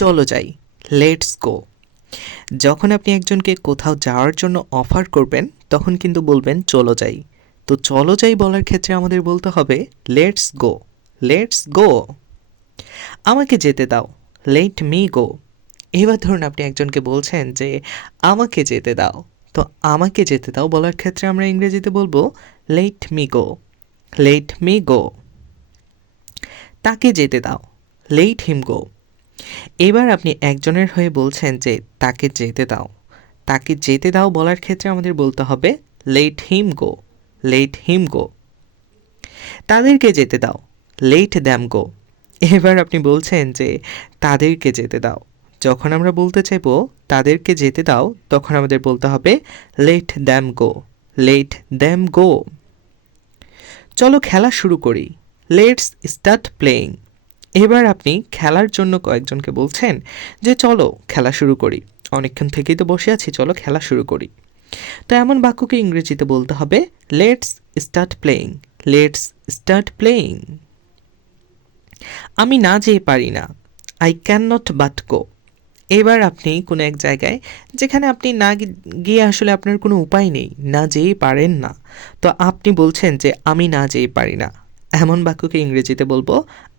চলো যাই, let's go. যখন আপনি একজনকে কোথাও যাওয়ার জন্য অফার করবেন তখন কিন্তু বলবেন চলো যাই। তো চলো যাই বলার ক্ষেত্রে আমাদের বলতে হবে লেটস গো, লেটস গো। আমাকে যেতে দাও, লেট মি গো। এবার ধরুন আপনি একজনকে বলছেন যে আমাকে যেতে দাও, তো আমাকে যেতে দাও বলার ক্ষেত্রে আমরা ইংরেজিতে বলবো let me go, let me go. তাকে যেতে দাও, লেট হিম গো। এবার আপনি একজনের হয়ে বলছেন যে তাকে যেতে দাও, তাকে যেতে দাও বলার ক্ষেত্রে আমাদের বলতে হবে লেট হিম গো, লেট হিম গো। তাদেরকে যেতে দাও, লেট দ্যাম গো। এবার আপনি বলছেন যে তাদেরকে যেতে দাও, যখন আমরা বলতে চাইবো তাদেরকে যেতে দাও তখন আমাদের বলতে হবে লেট দ্যাম গো, লেট দ্যাম গো। চলো খেলা শুরু করি, লেটস স্টার্ট প্লেয়িং। এবার আপনি খেলার জন্য কয়েকজনকে বলছেন যে চলো খেলা শুরু করি, অনেকক্ষণ থেকেই তো বসে আছি, চলো খেলা শুরু করি। তো এমন বাক্যকে ইংরেজিতে বলতে হবে let's start playing, let's start playing. আমি না যেয়ে পারি না, আই ক্যান নট বাট গো। এবার আপনি কোনো এক জায়গায় যেখানে আপনি না গিয়ে আসলে আপনার কোনো উপায় নেই, না যেয়ে পারেন না, তো আপনি বলছেন যে আমি না যেয়ে পারি না। এমন বাক্যকে ইংরেজিতে বলবো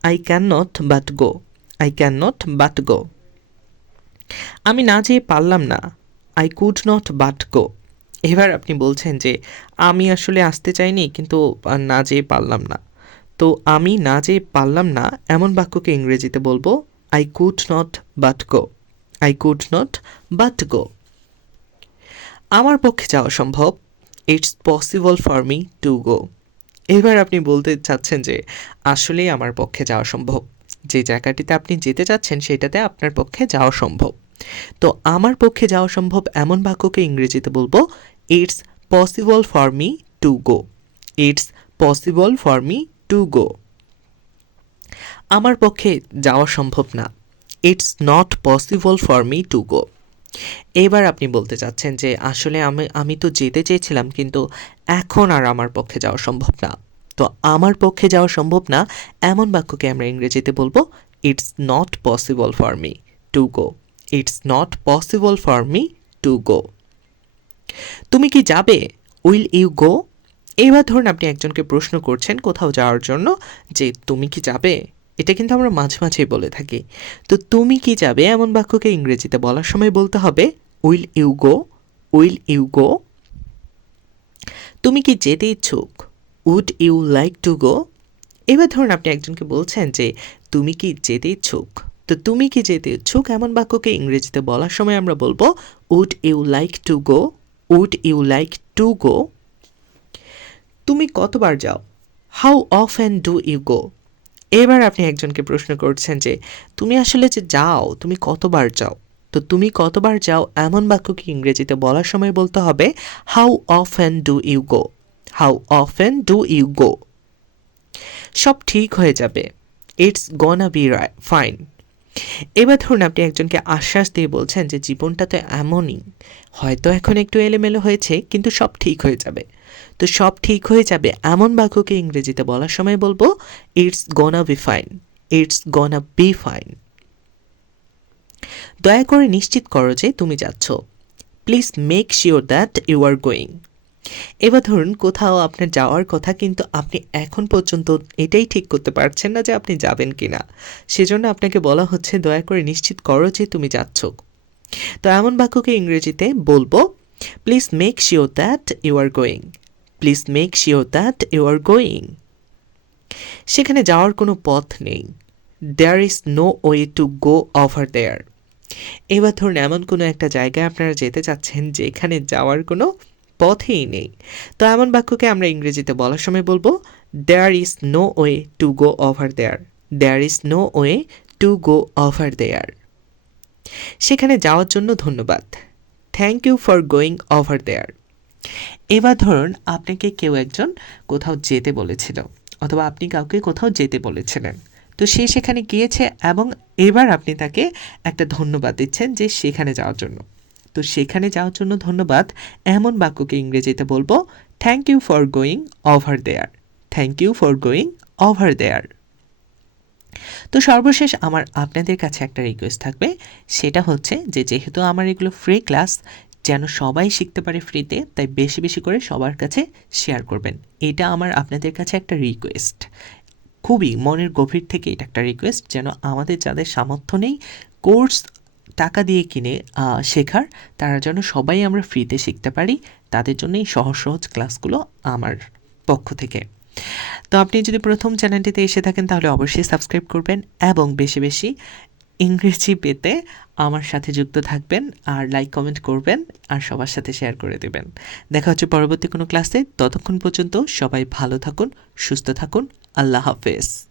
I can not but go, I can not but গো। আমি না যেয়ে পারলাম না, আই কুড নট বাট গো। এবার আপনি বলছেন যে আমি আসলে আসতে চাইনি কিন্তু না যেয়ে পারলাম না, তো আমি না যেয়ে পারলাম না এমন বাক্যকে ইংরেজিতে বলবো I could not but go, I could not but গো। আমার পক্ষে যাওয়া সম্ভব, it's possible for me two go. এবার আপনি বলতে চাচ্ছেন যে আসলেই আমার পক্ষে যাওয়া সম্ভব, যে জায়গাটিতে আপনি যেতে চাচ্ছেন সেটাতে আপনার পক্ষে যাওয়া সম্ভব। তো আমার পক্ষে যাওয়া সম্ভব এমন বাক্যকে ইংরেজিতে বলবো it's possible for me to go, it's possible for me to go. আমার পক্ষে যাওয়া সম্ভব না, it's not possible for me two go. এবার আপনি বলতে চাচ্ছেন যে আসলে আমি তো যেতে চেয়েছিলাম কিন্তু এখন আর আমার পক্ষে যাওয়া সম্ভব না। তো আমার পক্ষে যাওয়া সম্ভব না এমন বাক্যকে আমরা ইংরেজিতে বলবো it's not possible for me to go, it's not possible for me two go. তুমি কি যাবে, উইল ইউ গো। এবার ধরুন আপনি একজনকে প্রশ্ন করছেন কোথাও যাওয়ার জন্য যে তুমি কি যাবে, এটা কিন্তু আমরা মাঝে মাঝেই বলে থাকি। তো তুমি কি যাবে এমন বাক্যকে ইংরেজিতে বলার সময় বলতে হবে will you go, will you go. তুমি কি যেতে ইচ্ছুক, would you like to go. এবার ধরুন আপনি একজনকে বলছেন যে তুমি কি যেতে ইচ্ছুক, তো তুমি কি যেতে ইচ্ছুক এমন বাক্যকে ইংরেজিতে বলার সময় আমরা বলবো would you like to go, would you like to go. তুমি কতবার যাও, how often do you go. এবার আপনি একজনকে প্রশ্ন করছেন যে তুমি আসলে যে যাও তুমি কতবার যাও, তো তুমি কতবার যাও এমন বাক্যকে ইংরেজিতে বলার সময় বলতে হবে how often do you go, how often do you go. সব ঠিক হয়ে যাবে, ইটস গোনা বি ফাইন। এবার ধরুন আপনি একজনকে আশ্বাস দিয়ে বলছেন যে জীবনটা তো এমনই, হয়তো এখন একটু এলোমেলো হয়েছে কিন্তু সব ঠিক হয়ে যাবে। তো সব ঠিক হয়ে যাবে এমন বাক্যকে ইংরেজিতে বলার সময় বলবো it's gonna be fine, it's gonna be fine. দয়া করে নিশ্চিত করো যে তুমি যাচ্ছ, please make sure that you are going. এবার ধরুন কোথাও আপনার যাওয়ার কথা কিন্তু আপনি এখন পর্যন্ত এটাই ঠিক করতে পারছেন না যে আপনি যাবেন কিনা, সেজন্য আপনাকে বলা হচ্ছে দয়া করে নিশ্চিত করো যে তুমি যাচ্ছ। তো এমন বাক্যকে ইংরেজিতে বলবো please make sure that you are going, please make sure that you are going. সেখানে যাওয়ার কোনো পথ নেই, there is no way to go over there. এবার ধরুন এমন কোনো একটা জায়গায় আপনারা যেতে চাচ্ছেন যেখানে যাওয়ার কোনো পথেই নেই, তো এমন বাক্যকে আমরা ইংরেজিতে বলার সময় বলবো there is no way to go over there, there is no way to go over there. সেখানে যাওয়ার জন্য ধন্যবাদ, thank you for going over there. এবার ধরুন আপনাকে কেউ একজন কোথাও যেতে বলেছিল অথবা আপনি কাউকে কোথাও যেতে বলেছিলেন, তো সে সেখানে গিয়েছে এবং এবার আপনি তাকে একটা ধন্যবাদ দিচ্ছেন যে সেখানে যাওয়ার জন্য। তো সেখানে যাওয়ার জন্য ধন্যবাদ এমন বাক্যকে ইংরেজিতে বলবো thank you for going over there, thank you for going over there. তো সর্বশেষ আমার আপনাদের কাছে একটা রিকোয়েস্ট থাকবে, সেটা হচ্ছে যে যেহেতু আমার এগুলো ফ্রি ক্লাস, যেন সবাই শিখতে পারে ফ্রিতে, তাই বেশি বেশি করে সবার কাছে শেয়ার করবেন। এটা আমার আপনাদের কাছে একটা রিকোয়েস্ট, খুবই মনের গভীর থেকে এটা একটা রিকোয়েস্ট, যেন আমাদের যাদের সামর্থ্য নেই কোর্স টাকা দিয়ে কিনে শেখার, তারা যেন সবাই আমরা ফ্রিতে শিখতে পারি। তাদের জন্য এই সহজ সহজ ক্লাসগুলো আমার পক্ষ থেকে। তো আপনি যদি প্রথম চ্যানেলটিতে এসে থাকেন তাহলে অবশ্যই সাবস্ক্রাইব করবেন এবং বেশি বেশি ইংরেজি পেতে আমার সাথে যুক্ত থাকবেন, আর লাইক কমেন্ট করবেন আর সবার সাথে শেয়ার করে দেবেন। দেখা হচ্ছে পরবর্তী কোনো ক্লাসে, ততক্ষণ পর্যন্ত সবাই ভালো থাকুন, সুস্থ থাকুন। আল্লাহ হাফেজ।